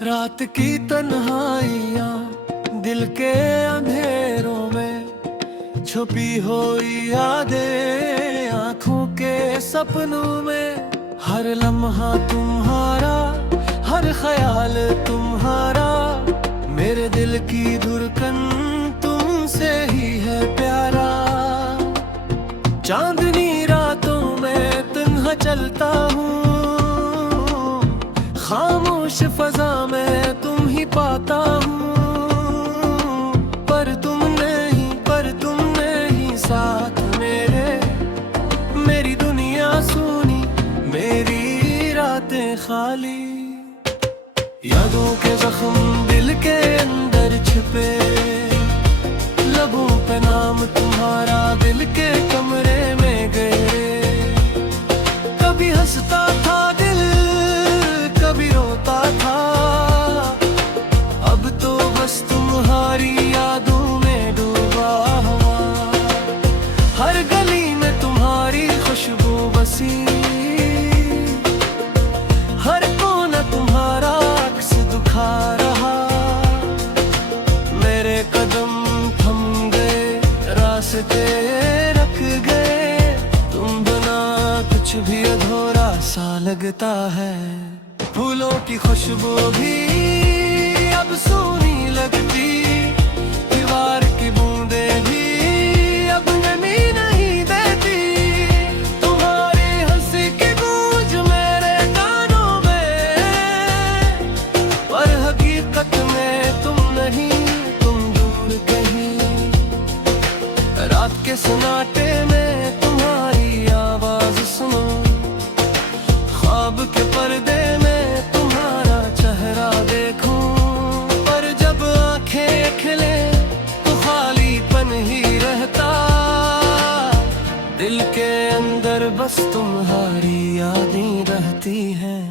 रात की तन्हाइयाँ दिल के अंधेरों में छुपी हुई यादें आँखों के सपनों में। हर लम्हा तुम्हारा, हर ख्याल तुम्हारा, मेरे दिल की धड़कन तुमसे ही है प्यारा। चांदनी रातों में तन्हा चलता हूँ, खामोश फजा में तुम ही पाता हूँ। पर तुम नहीं साथ मेरे, मेरी दुनिया सूनी, मेरी रातें खाली। यादों के जख्म दिल के अंदर छिपे, लबों पे नाम तुम्हारा दिल के कमरे में गए। कभी हंसता था दिल, कभी रोता था, अब तो बस तुम्हारी यादों में डूबा हुआ। हर गली में तुम्हारी खुशबू बसी, हर कोना तुम्हारा अक्स दिखा रहा। मेरे कदम थम गए, रास्ते रख गए, तुम बिना कुछ भी अधूरा सा लगता है। फूलों की खुशबू भी अब सूनी लगती, दीवार की बूंदें भी अब नमी नहीं देती। तुम्हारी हंसी की गूंज मेरे कानों में, पर हकीकत में तुम नहीं, तुम दूर कहीं। रात के सन्नाटे में तुम्हारी आवाज सुनो, ख्वाब के पर्दे में तुम्हारा चेहरा देखूं। पर जब आंखें खिले तो खालीपन ही रहता, दिल के अंदर बस तुम्हारी यादें रहती हैं।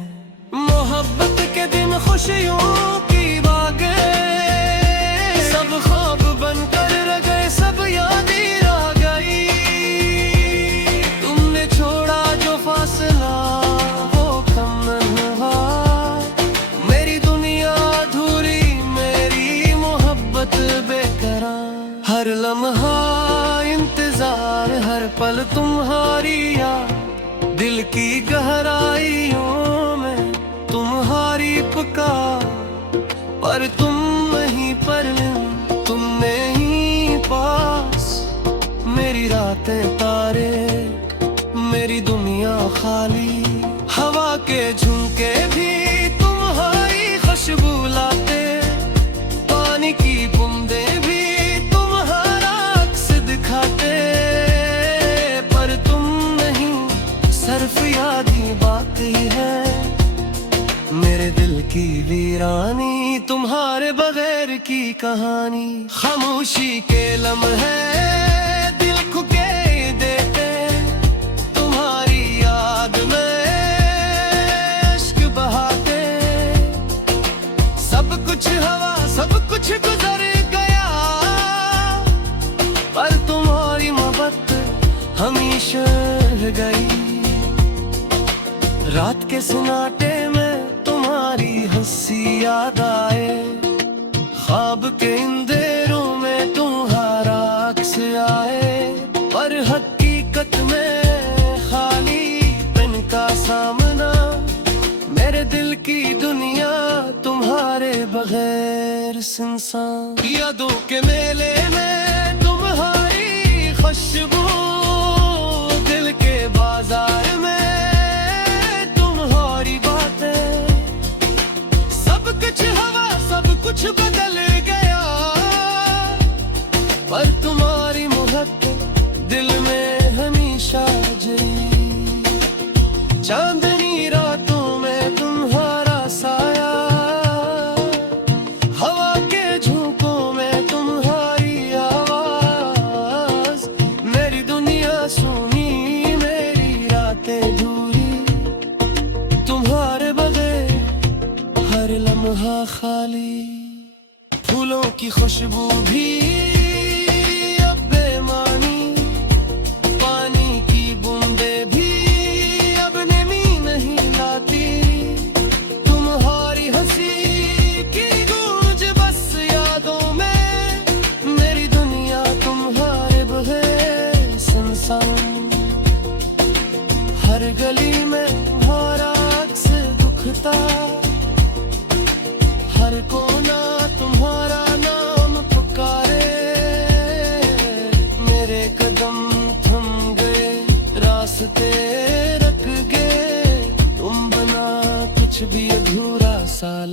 मोहब्बत के दिन खुशियों की बागें, सब ख्वाब बनकर रह गए, सब यादें रह गई। तुमने छोड़ा जो फासला वो कम न हुआ, मेरी दुनिया अधूरी, मेरी मोहब्बत बेकरार। हर लम्हा इंतजार, हर पल तुम्हारी याद, दिल की गहराइयों में तुम्हारी पुकार। पर तुम नहीं, पर तुम नहीं पास, मेरी रातें तारे, मेरी दुनिया खाली। हवा के झुमके भी तुम्हारी खुशबू लाते, पानी की बूंदें भी तुम्हारा अक्स दिखाते। पर तुम नहीं, सिर्फ याद ही बाकी है, मेरे दिल की वीरानी, तुम्हारे बगैर की कहानी। खामोशी के लम्हे दिल को के देते, तुम्हारी याद में इश्क बहाते। सब कुछ हवा, सब कुछ गुजर गया, पर तुम्हारी मोहब्बत हमेशा रह गई। रात के सन्नाटे में तुम्हारी हंसी याद आए, ख्वाब के अंधेरों में तुम्हारा अक्स आए। पर हकीकत में खालीपन का सामना, मेरे दिल की दुनिया तुम्हारे बगैर सुनसान। यादों के मेले में तुम्हारी खुशबू, दिल के बाजार में तुम्हारी बातें। सब कुछ हवा, सब कुछ बदल गया, पर तुम्हारी मोहब्बत दिल में हमेशा जली। चांदनी रातों में तुम्हारा साया, हवा के झोंकों में तुम्हारी आवाज। मेरी दुनिया सूनी, मेरी रातें दूरी, तुम्हारे बगैर हर लम्हा खाली। फूलों की खुशबू भी अब बेमानी, पानी की बूंदें भी अब नमी नहीं लाती। तुम्हारी हंसी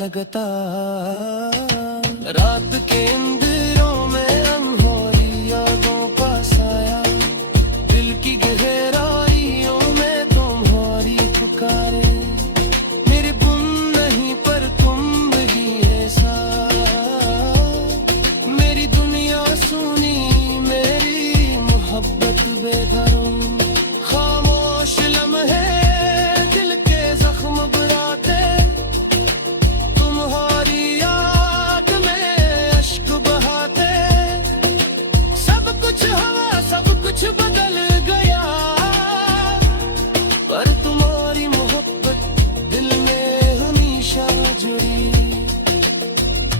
लगता। रात के अंधेरों में अनहोनी यादों का साया, दिल की गहराइयों में तुम्हारी पुकारे। मेरे गुम नहीं पर तुम ही ऐसा, मेरी दुनिया सुनी मेरी मोहब्बत बेधर्म। खामोश लम्हे दिल के जख्म बुराते, तुम्हारी याद में अश्क बहाते। सब कुछ हवा सब कुछ बदल गया, पर तुम्हारी मोहब्बत दिल में हमेशा जुड़ी।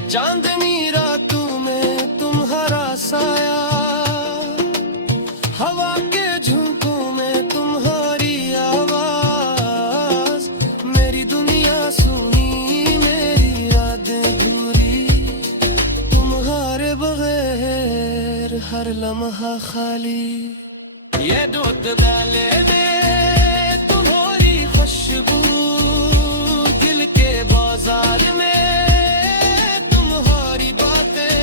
चांदनी रातों में तुम्हारा साया, हवा के झोंकों में तुम्हारी आवाज। मेरी दुनिया सुनी मेरी यादें अधूरी, तुम्हारे बगैर हर लम्हा खाली। ये दूध डाले में तुम्हारी खुशबू, दिल के बाजार में तुम्हारी बातें।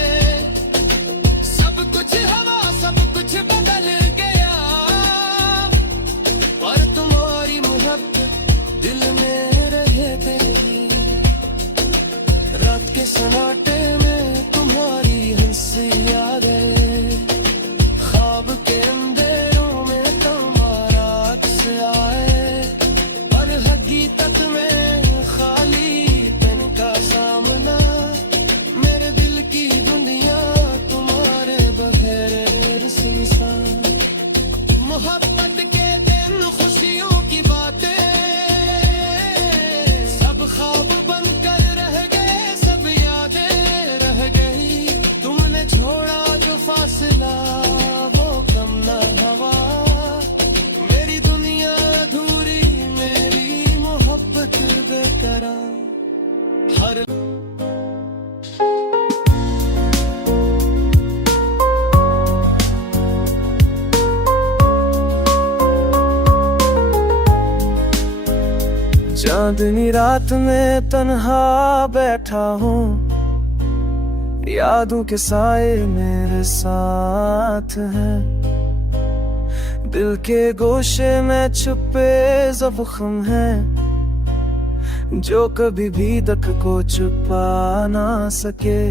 सब कुछ हवा सब कुछ बदल गया, पर तुम्हारी मोहब्बत दिल में रहे तेरी। रात के सन्नाटे में तुम्हारी हंसी यादें, ख्वाब के अंधेरों में तुम्हारा अक्स आए। पर हकीकत में खाली तन का सामना, मेरे दिल की दुनिया तुम्हारे बगैर सुनसान। मोहब्बत के दिन खुशियों की बातें, सब ख्वाब बनकर रह गए, सब यादें रह गई। तुमने छोड़ा जो फासला वो कम न हवा, मेरी दुनिया अधूरी मेरी मोहब्बत बेकरार। हर चांदनी रात में तन्हा बैठा हूँ, यादों के साए मेरे साथ हैं। दिल के गोशे में छुपे ज़ख्म हैं, जो कभी भी दर्द को छुपा ना सके।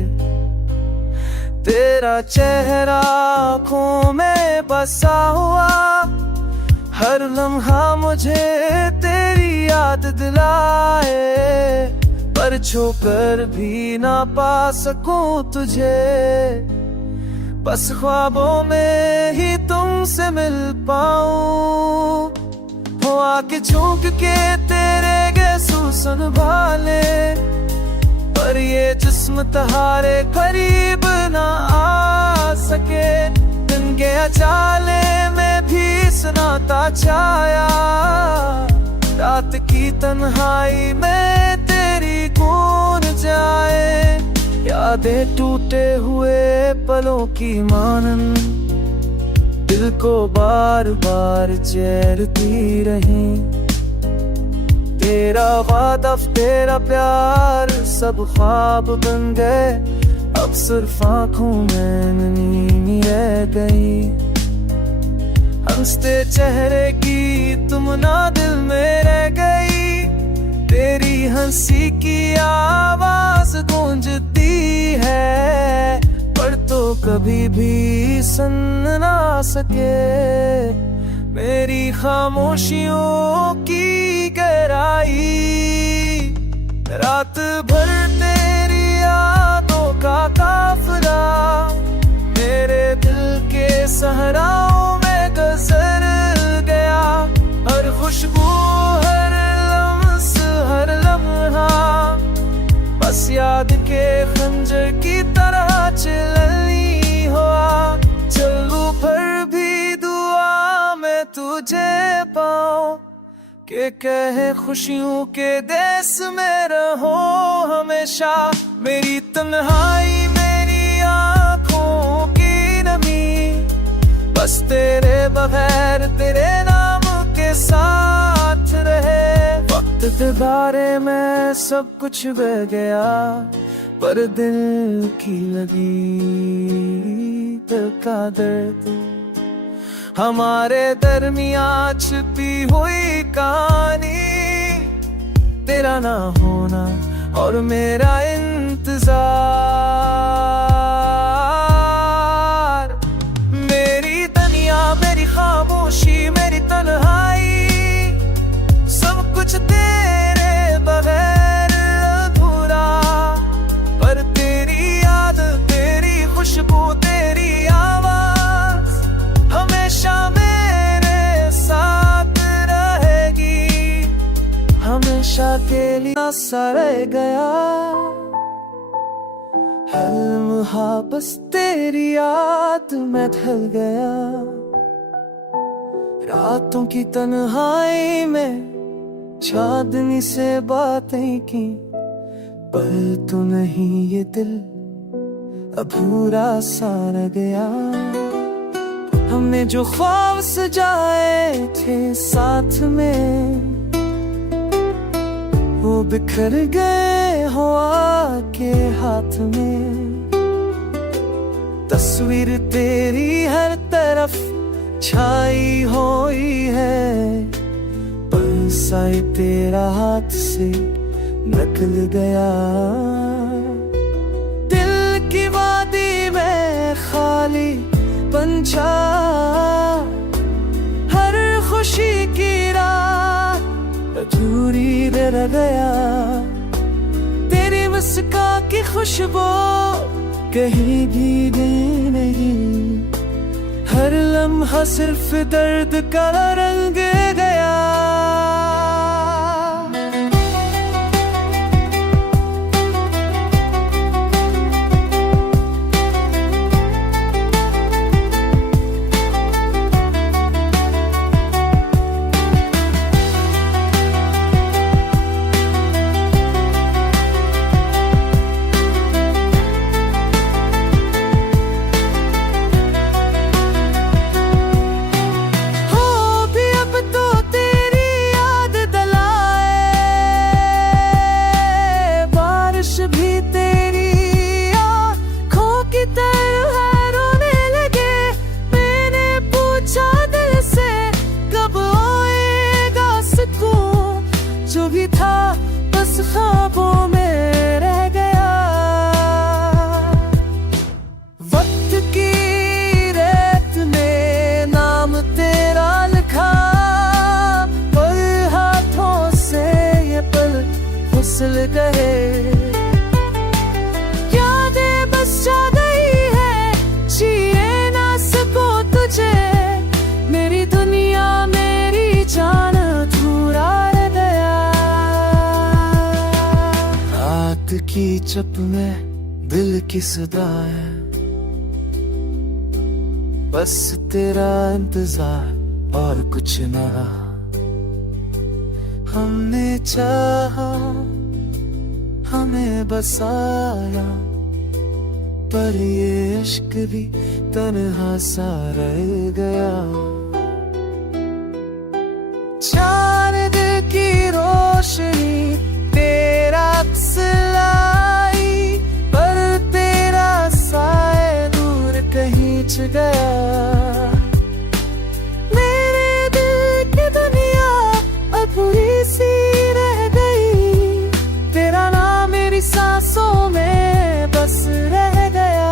तेरा चेहरा आँखों में बसा हुआ, हर लम्हा मुझे तेरी याद दिलाए। पर छूकर भी ना पा सकूं तुझे, बस ख्वाबों में ही तुमसे मिल पाऊं। हो आके झुक के तेरे गैसू संभाले, पर ये जिस्म तुम्हारे करीब ना आ सके। दिन के अचाले में भी सुनाता छाया, रात की तन्हाई में तेरी गूंज जाए। यादें टूटे हुए पलों की मानन, दिल को बार बार चेरती रही। तेरा वादा तेरा प्यार सब ख्वाब बन गए, अब सिर्फ आँखों में नींद रह गई। हंसते चेहरे की तुम ना दिल में रह गई, तेरी हंसी की आवाज गूंजती है, पर तो कभी भी सुन ना सके मेरी खामोशियों की गहराई। रात भर तेरी यादों का काफिला मेरे दिल के सहराओं में गुजर गया। हर खुशबू हर लम्स हर लम्हा बस याद के खंजर की तरह चलनी हुआ। चलूं पर भी दुआ में तुझे पाऊं के कहे खुशियों के देश में रहो हमेशा। मेरी तन्हाई मेरी आँखों की नमी बस तेरे बगैर तेरे नाम के साथ रहे। वक्त धारे में सब कुछ बह गया, पर दिल की लगी दिल का दर्द, हमारे दरमियाँ छिपी हुई कहानी, तेरा ना होना और मेरा इंतजार। मेरी दुनिया, मेरी खामोशी, मेरी तन्हाई, सब कुछ तेरे बगैर अधूरा, पर तेरी याद, तेरी खुशबू, तेरी आवाज हमेशा मेरे साथ रहेगी, हमेशा के लिए सा रह गया। हर लम्हा बस तेरी याद में ढल गया, रातों की तन्हाई में चांदनी से बातें की, पर तू नहीं ये दिल अधूरा सा रह गया। हमने जो ख्वाब सजाए थे साथ में, वो बिखर गए हवा के हाथ में। तस्वीर तेरी हर तरफ छाई हुई है, पर साए तेरा हाथ से निकल गया। दिल की वादी में खाली पंछा, हर खुशी की रात अधूरी रह गया। तेरी मुस्का की खुशबू कहीं भी नहीं, हर लम्हा सिर्फ दर्द का रंग गया। जो भी था बस ख्वाबों में रह गया। वक्त की रेत में नाम तेरा लिखा, पर हाथों से ये पल फिसल गए। यादें बस जा गई है, जिए ना सको तुझे, मेरी दुनिया मेरी जान अधूरा रह गया। रात की चुप में दिल की सदा है, बस तेरा इंतजार और कुछ ना रहा। हमने चाहा, हमें बसाया, पर ये इश्क भी तन्हा सा रह गया। चांद की रोशनी तेरा अक्स लाई, पर तेरा साए दूर कहीं छ गया। मेरे दिल की दुनिया अधूरी सी रह गई, तेरा नाम मेरी सांसों में बस रह गया।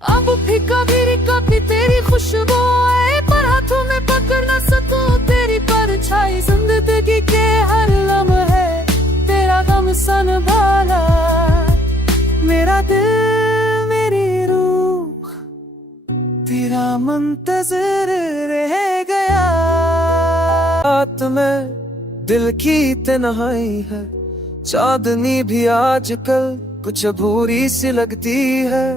अब भी कभी तेरी खुशबू आए, पर हाथों में पकड़ न सकूं तेरी परछाई। जिंदगी के हर लम्हे तेरा गम संभाला, मेरा दिल मेरी रूह तेरा मुंतज़िर रह गया। रात में दिल की तन्हाई है, चांदनी भी आजकल कुछ अधूरी सी लगती है।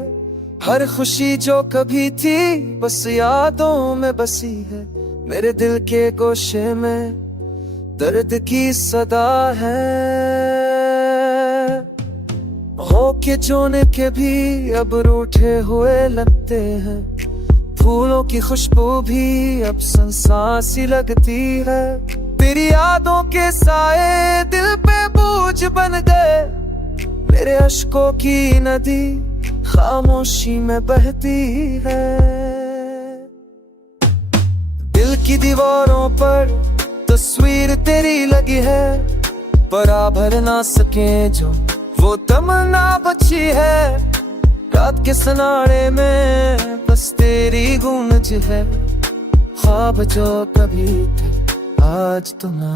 हर खुशी जो कभी थी बस यादों में बसी है, मेरे दिल के गोशे में दर्द की सदा है। हो के जोने के भी अब रूठे हुए लगते हैं, फूलों की खुशबू भी अब संसार सी लगती है। तेरी यादों के साए दिल पे बोझ बन गए। मेरे अश्कों की नदी खामोशी में बहती है। दिल की दीवारों पर तस्वीर तेरी लगी है, परा भर ना सके जो वो तमन्ना बची है। रात के सनाड़े में बस तेरी गूंज है। ख्वाब जो कभी थे आज तो ना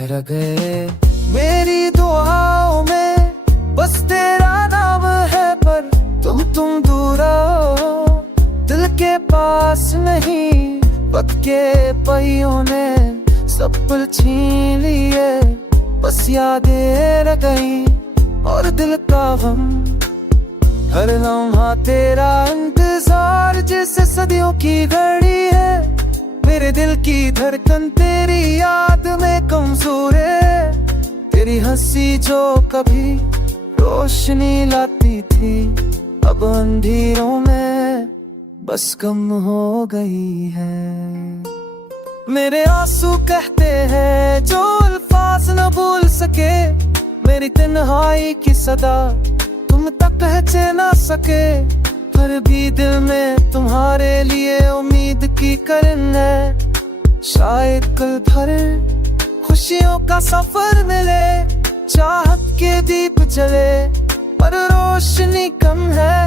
रह गए। मेरी दुआओं में बस तेरा नाम है, पर तुम दूर हो, दिल के पास नहीं। वक्त के पहियों ने सब पल छीन लिए, बस यादें रह गई और दिल का गम। हर लम्हा तेरा इंतजार जैसे सदियों की घड़ी है। मेरे दिल की धड़कन तेरी याद में कमजोर है। तेरी हंसी जो कभी रोशनी लाती थी, अब अंधेरों में बस कम हो गई है। मेरे आंसू कहते हैं जो अल्फाज न बोल सके। मेरी तन्हाई की सदा तुम तक पहुंचे ना सके, पर भी दिल में तुम्हारे लिए उम्मीद की किरण है। शायद कल भर खुशियों का सफर मिले, चाहत के दीप जले पर रोशनी कम है।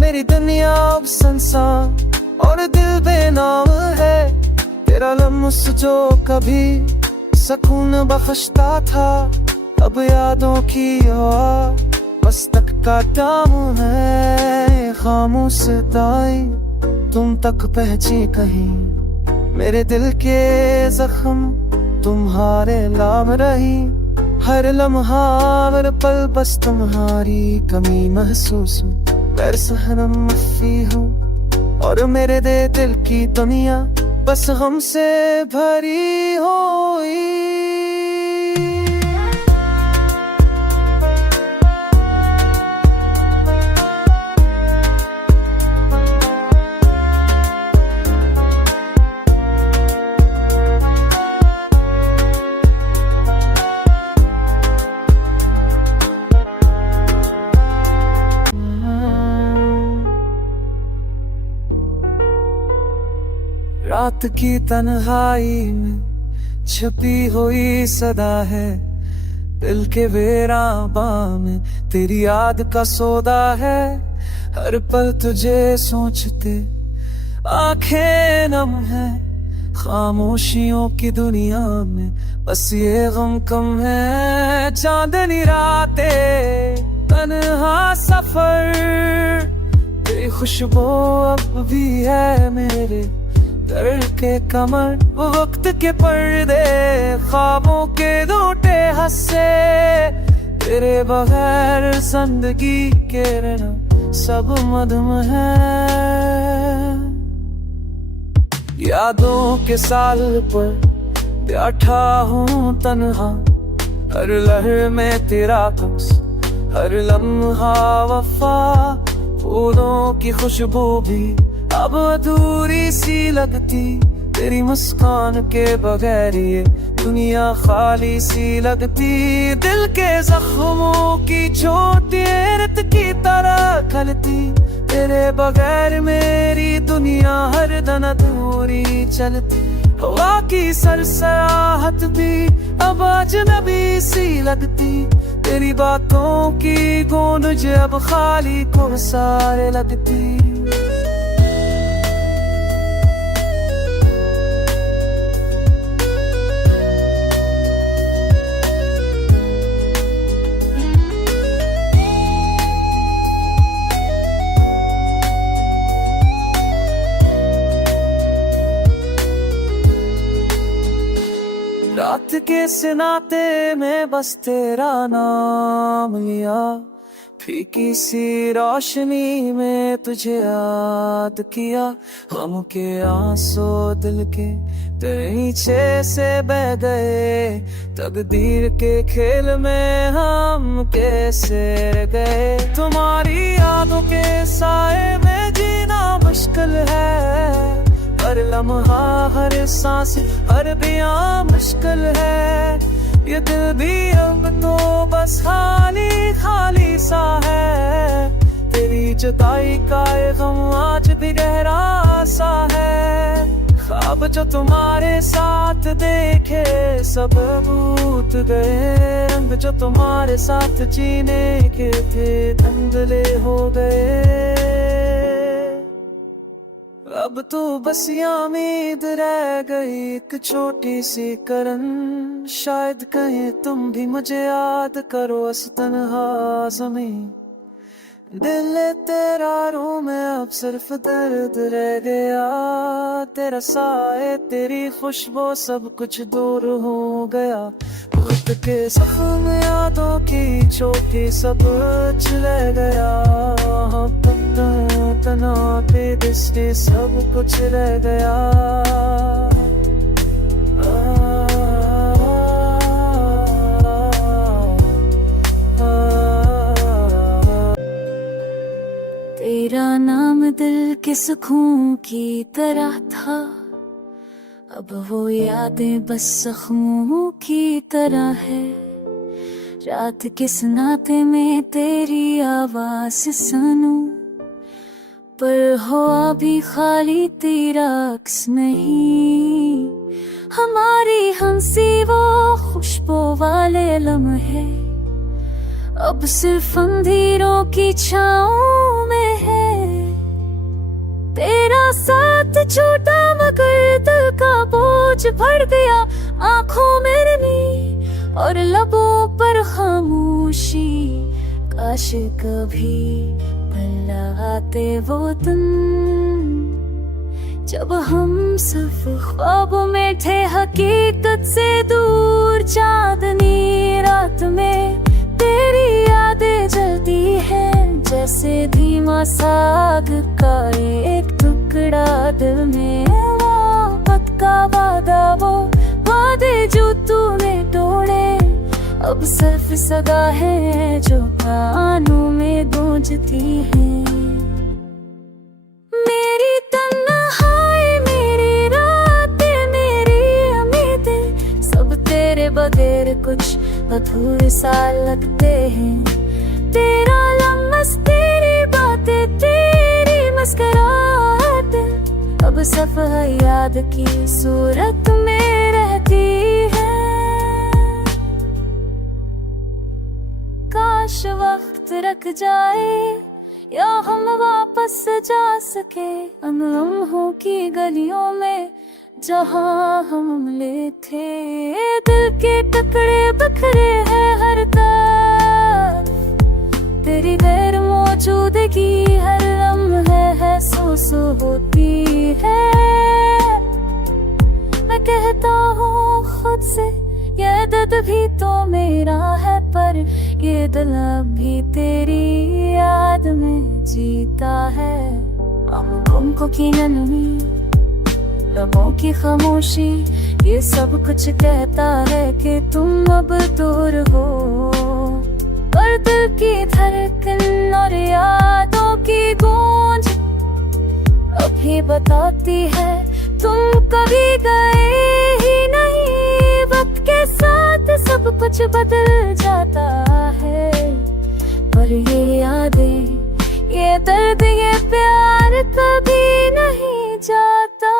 मेरी दुनिया अब सुनसान और दिल बेनाम है। तेरा लम्स जो कभी सुकून बख्शता था, अब यादों की हवा बस तक का दाम है। खामोश दाई तुम तक पहुंची कहीं, मेरे दिल के जख्म तुम्हारे लाभ रही। हर लम्हा हर पल बस तुम्हारी कमी महसूस हूँ। मैं सहरम मफी हूँ और मेरे दिल की दुनिया बस हमसे भरी हुई। रात की तन्हाई में छुपी हुई सदा है, दिल के बेराबा में तेरी याद का सौदा है। हर पल तुझे सोचते आंखें नम है, खामोशियों की दुनिया में बस ये गम कम है। चांदनी रातें तन्हा सफर, तेरी खुशबू अब भी है मेरे दर्द के कमर। वक्त के पर्दे ख्वाबों के टूटे हंसे, तेरे बगैर जिंदगी के रहना सब मधुम है। यादों के साल पर बैठा हूँ तन्हा, हर लहर में तेरा कब्ज, हर लम्हा वफा। फूलों की खुशबू भी अब अधूरी सी लगती, तेरी मुस्कान के बगैर ये दुनिया खाली सी लगती। दिल के जख्मों की चोटें रेत की तरह खलती, तेरे बगैर मेरी दुनिया हर दन अधूरी चलती। हवा की सरसराहट भी अब अजनबी सी लगती, तेरी बातों की गूंज अब खाली को सारे लगती। रात के सिनाते में बस तेरा नाम लिया, फीकी सी रोशनी में तुझे याद किया। हम के आंसू दिल के तेरे नीचे से बह गए, तकदीर के खेल में हम कैसे रह गए। तुम्हारी यादों के साए में जीना मुश्किल है, हर लम्हा हर सांस हर बयां मुश्किल है। ये दिल भी अब तो बस खाली खाली सा है। तेरी जुदाई का ये गम आज भी गहरा सा है। ख्वाब जो तुम्हारे साथ देखे सब भूत गए। रंग जो तुम्हारे साथ जीने के थे धुंधले हो गए। अब तो बस ये उम्मीद रह गई एक छोटी सी करन। शायद कहीं तुम भी मुझे याद करो इस तन्हा ज़मीं। दिल तेरा रू में अब सिर्फ दर्द रह गया। तेरा साए तेरी खुशबू सब कुछ दूर हो गया। खुद के जख्म यादों की चोटी सब कुछ रह गया। तना पे दिस्ते सब कुछ रह गया। तेरा नाम दिल के सुकून की तरह था। अब वो यादें बस जख्मों की तरह है। रात किस नाते में तेरी आवाज सुनूं, पर हुआ भी खाली तेरा अक्स नहीं। हमारी हंसी वो खुशबू वाले लम्हे अब सिर्फ अंधेरों की छाँव में है। तेरा साथ छोटा मगर दिल का बोझ भर गया। आंखों में नमी और लबों पर खामोशी। काश कभी पल आते वो दिन जब हम सिर्फ ख्वाबों में थे हकीकत से दूर। चांदनी रात में तेरी यादें जलती है जैसे धीमा साग का एक टुकड़ा दिल में। वक्त का वादा वो वादे जो तूने तोड़े अब सिर्फ सदा है जो कानों में गूंजती है। मेरी तन्हाई मेरी रातें मेरी उम्मीदें सब तेरे बगैर कुछ अधूरे सा लगते हैं। तेरा लम्स तेरी बातें तेरी मुस्कुराहट अब सफाई याद की सूरत में रहती है। काश वक्त रख जाए या हम वापस जा सके उन लम्हों की गलियों में जहाँ हम मिले थे। दिल के टुकड़े बिखरे हैं हर तरफ। तेरी गैर मौजूदगी हर लम्हे महसूस होती है। मैं कहता हूँ खुद से ये दर्द भी तो मेरा है, पर ये दिल अब भी तेरी याद में जीता है। आँखों की नमी लबों की खामोशी ये सब कुछ कहता है कि तुम अब दूर हो। पर दिल की धड़कन और यादों की गूंज अभी बताती है तुम कभी गए ही नहीं। वक्त के साथ सब कुछ बदल जाता है, पर ये यादें ये दर्द ये प्यार कभी नहीं जाता।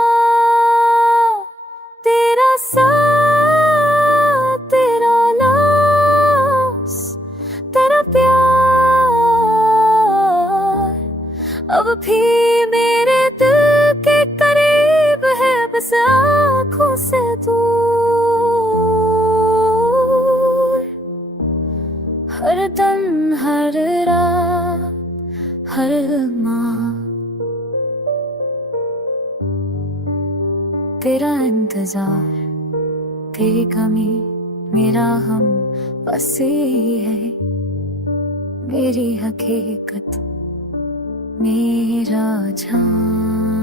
तेरा साथ तेरा लाश तेरा प्यार अब भी मेरे दिल के करीब है, बस आँखों से दूर। हर दिन हर रात हर माह तेरा इंतजार तेरी कमी मेरा हम बस ही है। मेरी हकीकत मेरा जान।